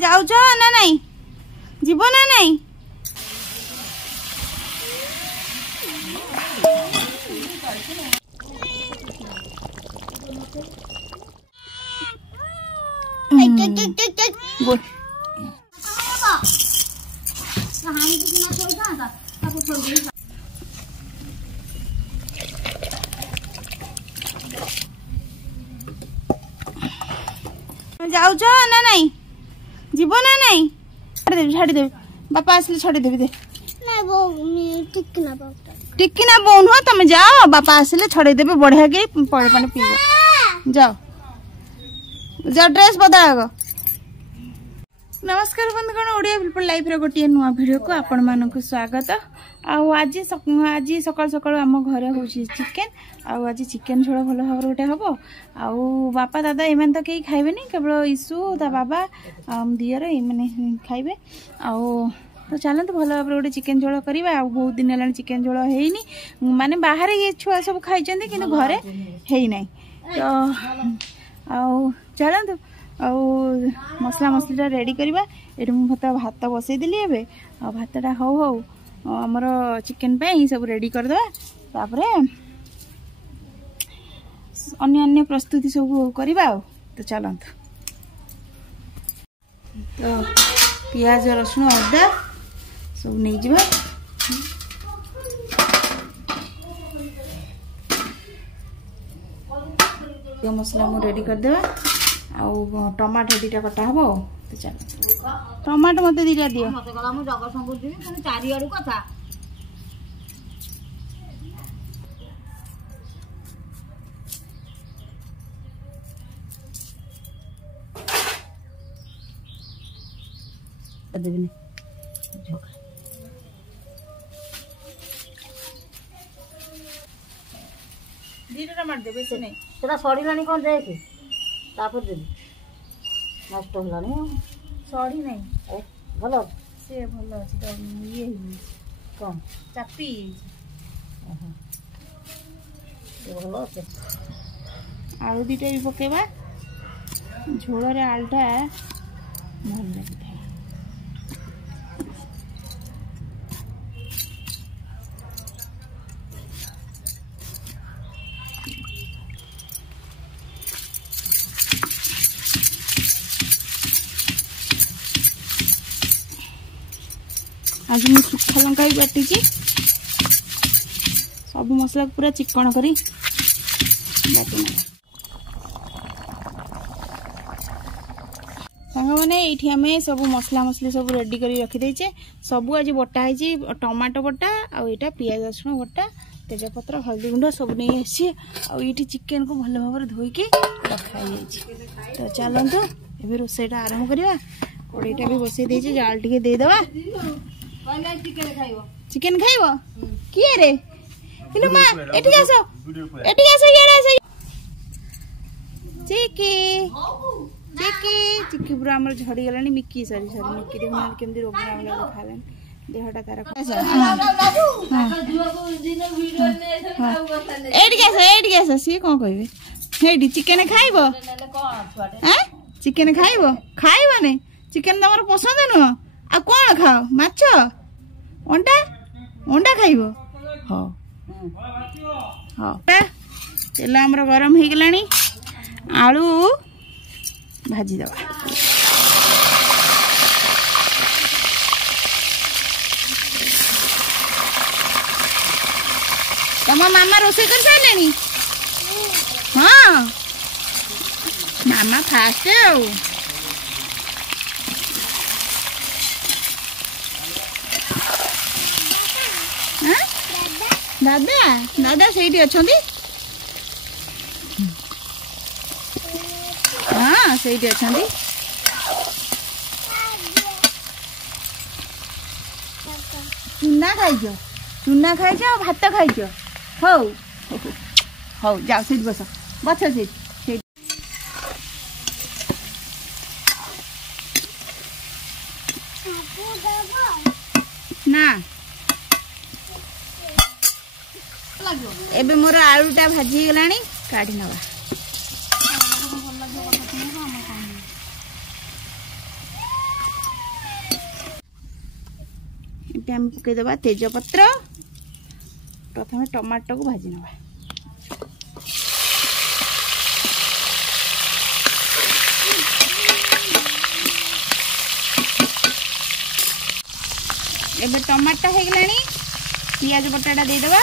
जाऊच ना नहीं जीव ना नहीं जाऊच ना नहीं जीव ना नहीं छाड़ी देवी बापा आसले छाड़ी देवी दे टिक्की ना बो नुह तुम जाओ बापा आसले छड़े देवे बढ़िया के पड़े पानी पीब जाओ जाओ ड्रेस बदल आग। नमस्कार बंधुगण ओडिया बिल्कुल लाइफ रे गोटे नुआ वीडियो को आपण मानक स्वागत। आज सकाल सकाल आम घरे हो चिकेन आज चिकेन झोल भल भाव गोटे हम आउ बापा दादा एम तो कहीं खाइबे नहीं केवल ईसु ता बाबा दियर ये खाइबे आउ तो चलते भल भाव गोटे चिकेन झोल करवा बहुत दिन है चिकेन झोल हैनी माने बाहर ये छुआ सब खाई कि घरे है ना तो आउ चलतु आउ मसला मसला रेडी करवा ये भात बसई देली एबे आ भातटा हौ हौ आमर चिकेन पे सब रेडी करदे तापरे अन्य अन्य प्रस्तुति सब करवा तो चलतु तो पियाज रसुण अदा सब नहीं जा मसला मु रेडी करदे आउ टमाटो दीटा कटा हम तो चल टमाटो मत दीटा दियो मत गला मु जग संग दिबी माने चारि आडू कथा देबनी दीटा टमाटो देबे से नहीं सेटा सड़ीलानी कोन देखे तापर देबी नष्ट होलानी सड़ी नहीं भल से भल अच्छी तो ये कौन चापी भल अच्छे आलू दीटा भी पकेबा झोल आलुटा भल लगे आज मुझे सुखा लंका भी बाटी सब मसला पूरा चिकन करी बाटी सांग मैंने ये आम सब मसला मसली सब रेडी कर रखीदे सब आज बटा है टमाटो बटा आईटा पियाज रसुण बटा तेजपत्र हल्दी गुंड सब नहीं आसी आईटी चिकेन को भल भाव धोईकी रखाई तो चलतु ए रोसईटा आरंभ करवा कड़ईटा भी बसई दे जाल टे देदेवा चिकेन खाइबो किए रे इलो मा एठी आसो यारे आसो चिकी चिकी चिकी पूरा हमर झड़ी गलानी मिक्की सॉरी मिक्की देखो ना केमदी रोग लागला खालन देहटा तार एठी आसो सी कोन कहबे एठी चिकेन खाइबो हैं चिकेन खाइबो ने चिकेन तमर पसंद न आ कौन खाओ माछ अंडा अंडा खाइबो हाँ हाँ तेल आमर गरम हो गलानी आलू भाजी दवा तम मामा रोसे कर सारे हाँ मामा फास्ट दादा दादा से अच्छा हाँ से अच्छा चूना खाई भात खाई हौ हौ जाओ से बस बस से ना एबे मोर आलूटा भाजी गलानी काढ़ी नवा ये आम पकईदे तेजपत्र प्रथम टमाटो को भाजी नवा एबे टमाटा हो गलानी पियाज बटाटा देदेबा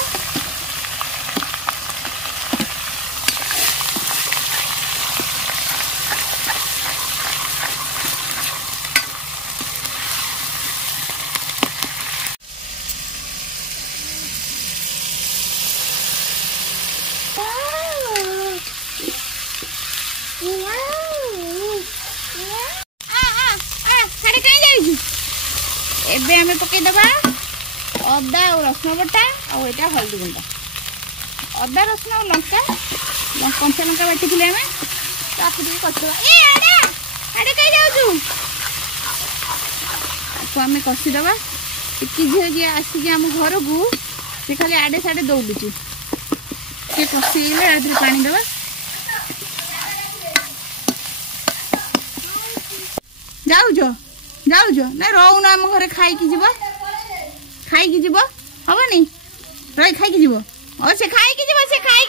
एबे हमें पकईदबा अदा और रसुण बटा और यहाँ हल्दी गुंड अदा रसुण और लंका कंचा लंका बाटी थे आम आम कषिदबा टिकी झील जी आसिक आम घर को सी खाली आड़े साड़े दौड़ुची सी कषिगले पानी दबा जाऊज ना रोन आम घर खाई जीव हमनी रही खाई जीव से खाई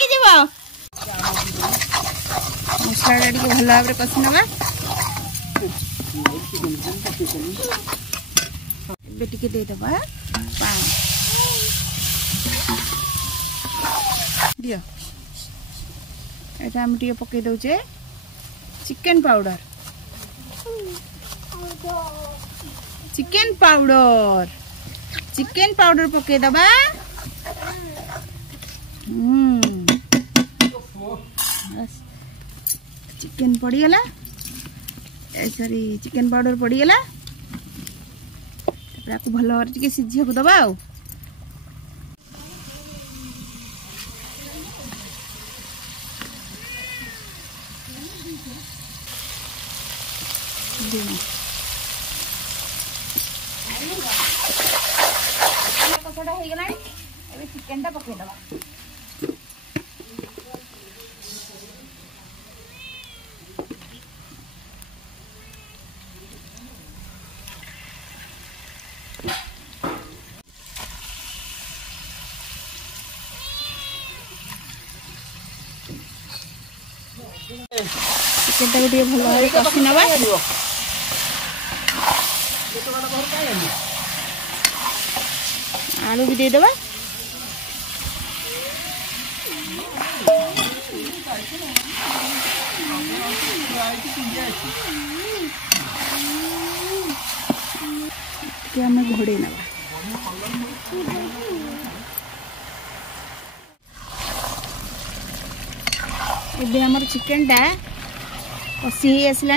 जीव मसला भल भाव कषि नवा देदेबा दियो एटा हम टिके पकई दउचे चिकन पाउडर पकई दबा चिकन पड़ीगला सॉरी चिकन पाउडर पड़ीगला भल भाव सिझा को दबा कषाटा हो गला चिकेन टा पकईदबा चिकेन टाक भल भाव कषि नवा आलू भी देदेबा घोड़े नवा एबे हमर चिकन टा कषि आसला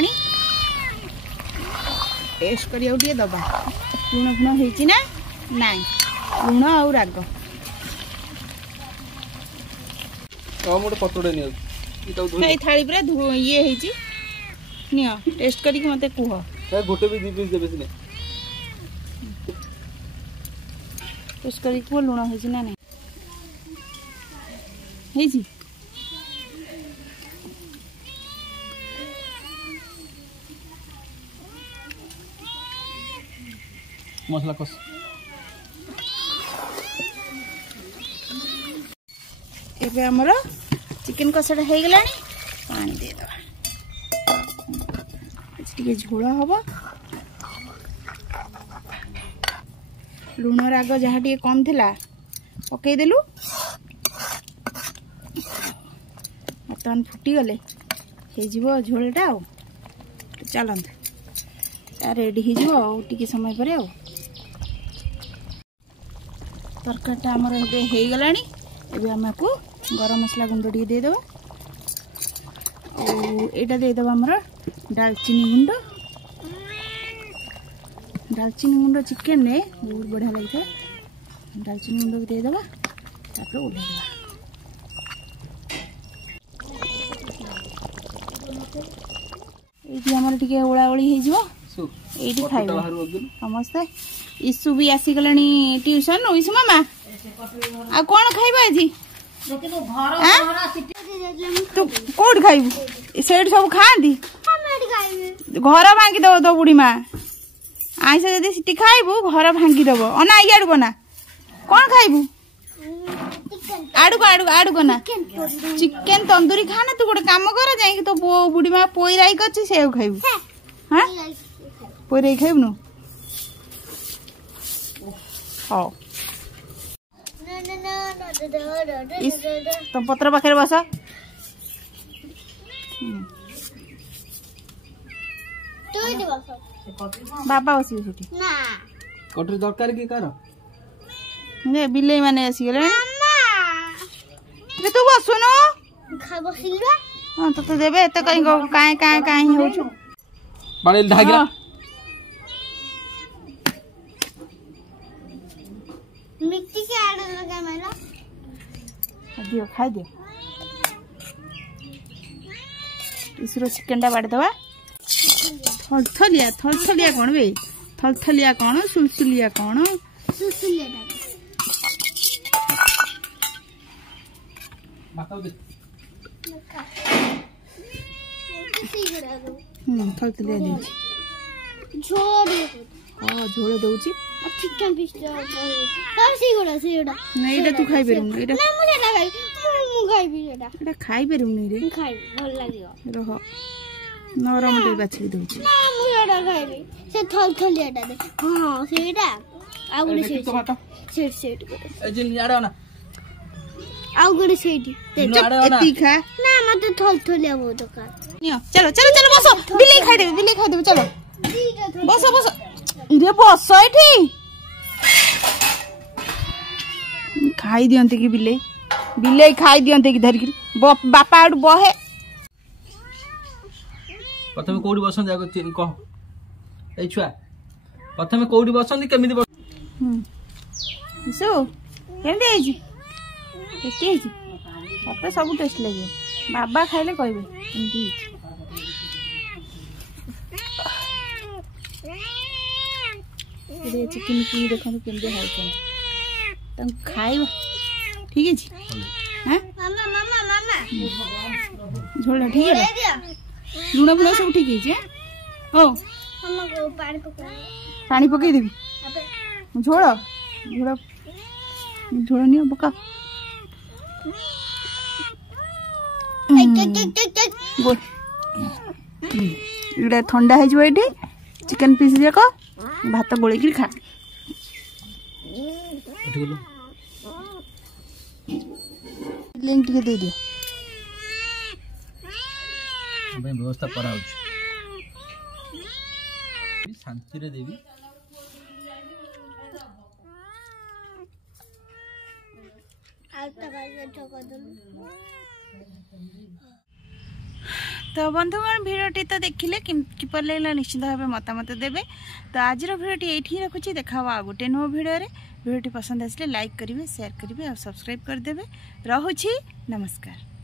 टेस्ट करिया दबा लुण फुण होती ना नाई लुण और राग थाली पूरा ये नियो टेस्ट करके मते कुह गोटे भी 2 पीस देबे सिने टेस्ट करके कुह लुण होई ना नहीं हेजी मसला कस एबे हमर चिकन कषाटा हो गला पानी देदेबा टे झोल हम लुण राग जहाँ टे कम थिला पकईदेलु बर्तमान फुटीगले हो झोलटा चलता रेडी हो समय पर तरकारीटा आमर हो गला एबे आम को गरम मसला गुंड टे देदेबा और यहाँ देदेबा आमर दालचीनी गुंड चिकेन ने बहुत बढ़िया लगे दालचीनी गुंड भी देदेबा तापर ओल्हेदेबा ये आमर टिके ओला ओली हो ये खाइबा समस्ते ईसु भी आसीगला ट्यूशन ईसु मामा आ कौन खाइबा आज तू कौट खाइबू सेठ सब खाती घर भांगी दो बुढ़ी माँ आइस जदि सिटी खाइबू घर भांगीदेव अना इाड़ू बना कौन खाइबू आड़ू बना चिकेन तंदूरी खा ना तू गोटे काम कर जाइए तो बुढ़ी माँ पोई राई कर से खाइबू हाँ पोई राई खाइबू नु हाँ तुम पत्र पाखे बस बाबा बस कटरी दरकार की कार बिले माने आसीगले तू बसुनु हाँ तो देवे एत कहीं काए काए काए होछु बाड़े ढागिरा मिट्टी के आड़ लगा मेला दियो खाई दियो इसरो चिकन टा बाड़ दवा थलथलिया कौन बे थलथलिया कौन सुलसुलिया कौन बताओ दे थलथलिया दे हाँ झोल दउची चिकन पीस नहीं तू खाई पेरू खाई पेरू रे रह नरम टे बाछी दउची से थलथलिया दे हां सेटा आ गुडे सेट सेट ए जिन याडा ना आ गुडे सेट एती खा ना मते थलथलिया बहुत का नियो चलो चलो चलो बसो बिल्ली खाई देबे चलो बसो इरे बस एठी खाई दियंते कि बिले खाई दियंते कि धरिक बापा आड़ बहे प्रथम कोडी बसन जाको कह ए छुआ प्रथम कोडी बसन केमिति बस सो केमते हेजी टेस्टी हेजी मते सब टेस्ट लागे बाबा खाइले कहबे केमती चिकेन की देखो केमते हाउ खाइबा ठीक है हाँ मामा मामा मामा झोल ठीक है लुण फुण सब ठीक है हो मामा को पानी पकई देबी झोल नहीं पका इटा ठंडा है ये चिकेन पीस जाक भात गोल खा लिंक टिके दे दियो व्यवस्था करा शांति रे देवी तो बंधुगण भिडियोटी तो देखिले किपर लगला निश्चित भाव मतामत देवे तो आज भिडियोटी ये रखुच्छी देखा आ गोटे नुआ भिडियो पसंद आसले लाइक करेंगे शेयर करेंगे और सब्सक्राइब करदे। रहुछि नमस्कार।